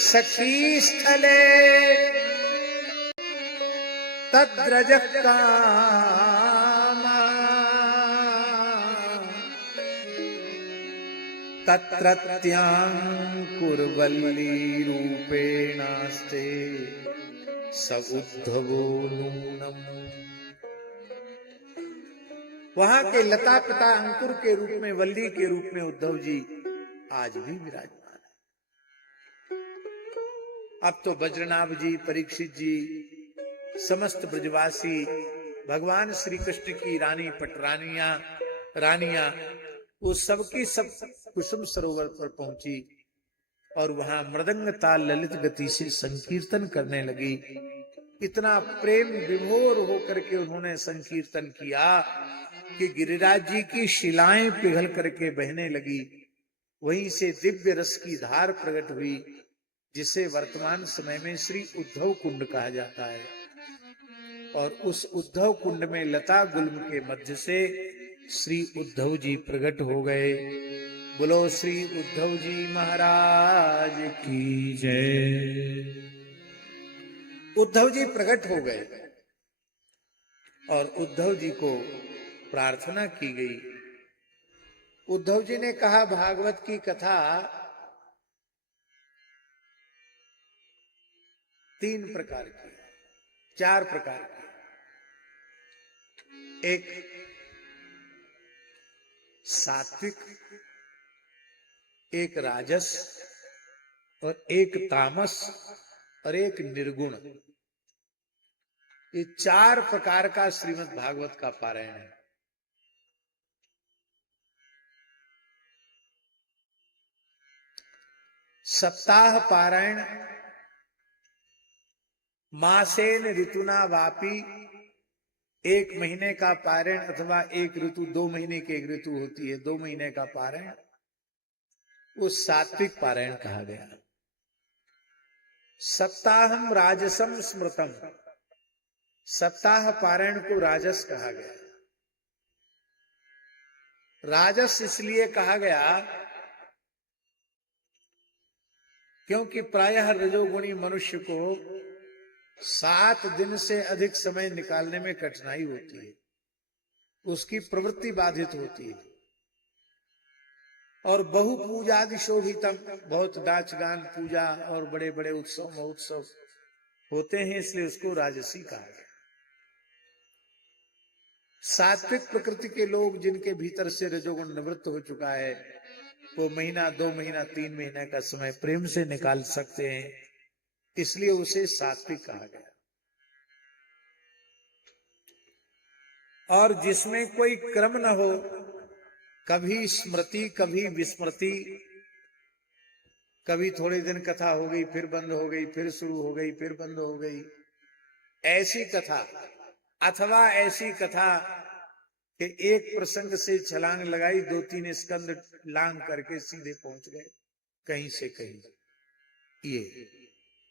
सखी स्थले तद्रज काम तत्रत्यांकुरवल्ली रूपेणास्ते स उद्धवो नूनम। वहां के लता पिता अंकुर के रूप में, वल्ली के रूप में उद्धव जी आज भी विराजमान है। अब तो बज्रनाभ जी, परीक्षित जी, समस्त ब्रजवासी, भगवान श्री कृष्ण की रानी रानियां वो सबकी सब कुसुम सरोवर पर पहुंची और वहां मृदंग ताल ललित गति से संकीर्तन करने लगी। इतना प्रेम विभोर होकर के उन्होंने संकीर्तन किया कि गिरिराज जी की शिलाएं पिघल करके बहने लगी। वहीं से दिव्य रस की धार प्रकट हुई, जिसे वर्तमान समय में श्री उद्धव कुंड कहा जाता है। और उस उद्धव कुंड में लता गुल्म के मध्य से श्री उद्धव जी प्रकट हो गए। बोलो श्री उद्धव जी महाराज की जय। उद्धव जी प्रकट हो गए और उद्धव जी को प्रार्थना की गई। उद्धव जी ने कहा, भागवत की कथा 3 प्रकार की, 4 प्रकार की। एक सात्विक, एक राजस और एक तामस और एक निर्गुण। ये 4 प्रकार का श्रीमद् भागवत का पारायण है। सप्ताह पारायण मासेन ऋतुना वापी, 1 महीने का पारायण अथवा 1 ऋतु, 2 महीने की 1 ऋतु होती है, 2 महीने का पारायण, वो सात्विक पारायण कहा गया। सप्ताहम राजसम स्मृतम, सप्ताह पारायण को राजस कहा गया। राजस इसलिए कहा गया क्योंकि प्रायः रजोगुणी मनुष्य को 7 दिन से अधिक समय निकालने में कठिनाई होती है, उसकी प्रवृत्ति बाधित होती है। और बहु पूजादि शोभितम, बहुत नाच गान पूजा और बड़े बड़े उत्सव महोत्सव होते हैं, इसलिए उसको राजसी कहा गया। सात्विक प्रकृति के लोग जिनके भीतर से रजोगुण निवृत्त हो चुका है, वो महीना, 2 महीना, 3 महीने का समय प्रेम से निकाल सकते हैं, इसलिए उसे सात्विक कहा गया। और जिसमें कोई क्रम न हो, कभी स्मृति कभी विस्मृति, कभी थोड़े दिन कथा हो गई फिर बंद हो गई, फिर शुरू हो गई फिर बंद हो गई, ऐसी कथा, अथवा ऐसी कथा कि एक प्रसंग से छलांग लगाई, 2-3 स्कंद लांग करके सीधे पहुंच गए कहीं से कहीं। ये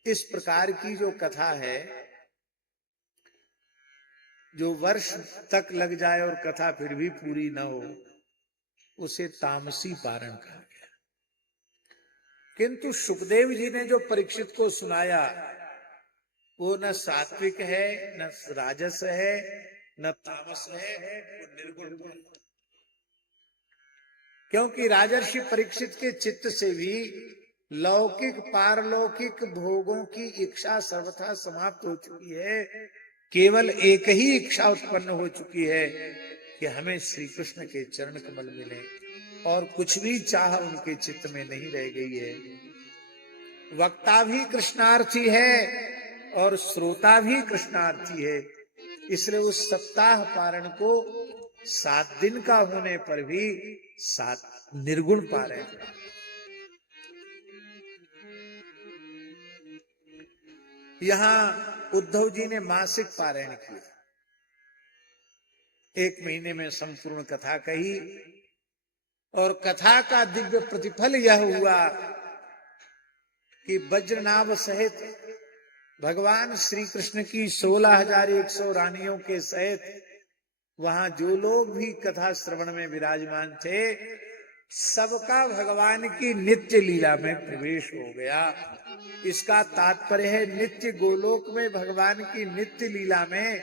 इस प्रकार की जो कथा है, जो वर्ष तक लग जाए और कथा फिर भी पूरी न हो, उसे तामसी पारण कहा गया। किंतु सुखदेव जी ने जो परीक्षित को सुनाया, वो न सात्विक है, न राजस है, न तामस है, वो निर्गुण है। क्योंकि राजर्षि परीक्षित के चित्त से भी लौकिक पारलौकिक भोगों की इच्छा सर्वथा समाप्त हो चुकी है। केवल एक ही इच्छा उत्पन्न हो चुकी है कि हमें श्री कृष्ण के चरण कमल मिले, और कुछ भी चाह उनके चित्त में नहीं रह गई है। वक्ता भी कृष्णार्थी है और श्रोता भी कृष्णार्थी है, इसलिए उस सप्ताह पारण को 7 दिन का होने पर भी 7 निर्गुण पारायण। यहां उद्धव जी ने मासिक पारायण किया, 1 महीने में संपूर्ण कथा कही, और कथा का दिव्य प्रतिफल यह हुआ कि वज्रनाभ सहित भगवान श्री कृष्ण की 16,100 रानियों के सहित वहां जो लोग भी कथा श्रवण में विराजमान थे, सबका भगवान की नित्य लीला में प्रवेश हो गया। इसका तात्पर्य है नित्य गोलोक में भगवान की नित्य लीला में,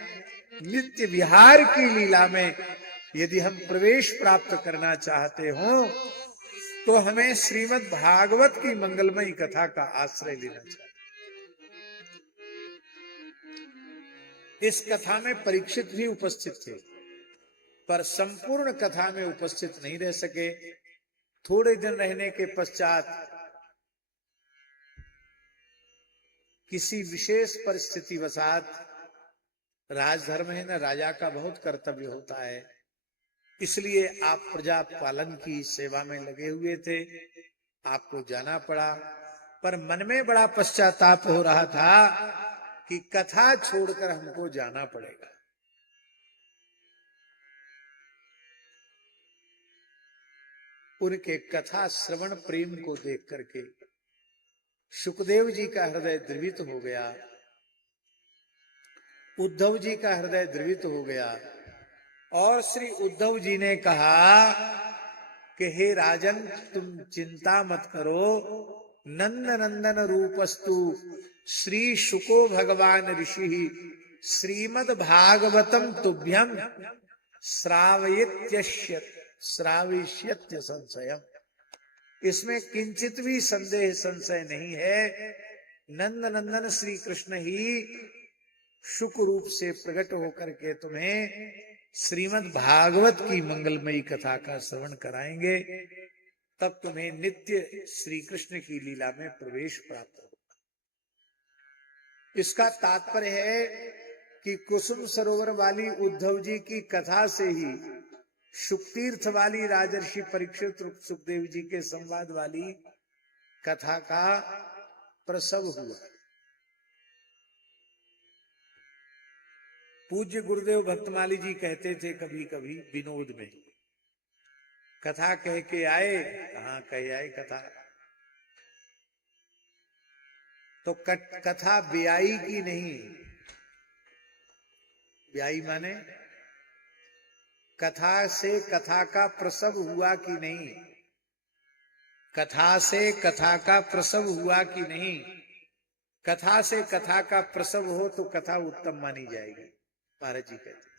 नित्य विहार की लीला में यदि हम प्रवेश प्राप्त करना चाहते हो तो हमें श्रीमद् भागवत की मंगलमयी कथा का आश्रय लेना चाहिए। इस कथा में परीक्षित भी उपस्थित थे, पर संपूर्ण कथा में उपस्थित नहीं रह सके। थोड़े दिन रहने के पश्चात किसी विशेष परिस्थिति वसात, राजधर्म है ना, राजा का बहुत कर्तव्य होता है, इसलिए आप प्रजा पालन की सेवा में लगे हुए थे, आपको जाना पड़ा। पर मन में बड़ा पश्चाताप हो रहा था कि कथा छोड़कर हमको जाना पड़ेगा। उनके कथा श्रवण प्रेम को देख करके सुखदेव जी का हृदय द्रवित हो गया, उद्धव जी का हृदय द्रवित हो गया। और श्री उद्धव जी ने कहा कि हे राजन, तुम चिंता मत करो, नंद नंदन रूपस्तु श्री शुको भगवान ऋषि श्रीमद् भागवतम तुभ्यम श्रावयिष्यत्य संशयम। इसमें किंचित भी संदेह संशय नहीं है। नंद नंदन श्री कृष्ण ही शुक रूप से प्रकट होकर के तुम्हें श्रीमद् भागवत की मंगलमयी कथा का श्रवण कराएंगे, तब तुम्हें नित्य श्री कृष्ण की लीला में प्रवेश प्राप्त होगा। इसका तात्पर्य है कि कुसुम सरोवर वाली उद्धव जी की कथा से ही शुकतीर्थ वाली राजर्षि परीक्षित सुखदेव जी के संवाद वाली कथा का प्रसव हुआ। पूज्य गुरुदेव भक्तमाली जी कहते थे कभी कभी विनोद में, कथा कह के आए, कहां कह आए कथा, तो कथा ब्याई की नहीं। ब्याई माने कथा से कथा का प्रसव हुआ कि नहीं, कथा से कथा का प्रसव हुआ कि नहीं। कथा से कथा का प्रसव हो तो कथा उत्तम मानी जाएगी, महाराज जी कहते।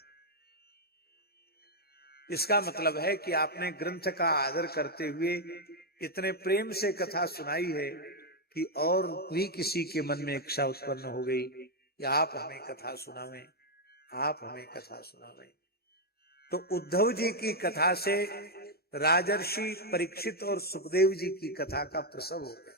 इसका मतलब है कि आपने ग्रंथ का आदर करते हुए इतने प्रेम से कथा सुनाई है कि और भी किसी के मन में इच्छा उत्पन्न हो गई कि आप हमें कथा सुनावें, आप हमें कथा सुनावें। तो उद्धव जी की कथा से राजर्षि परीक्षित और सुखदेव जी की कथा का प्रसव हो गया।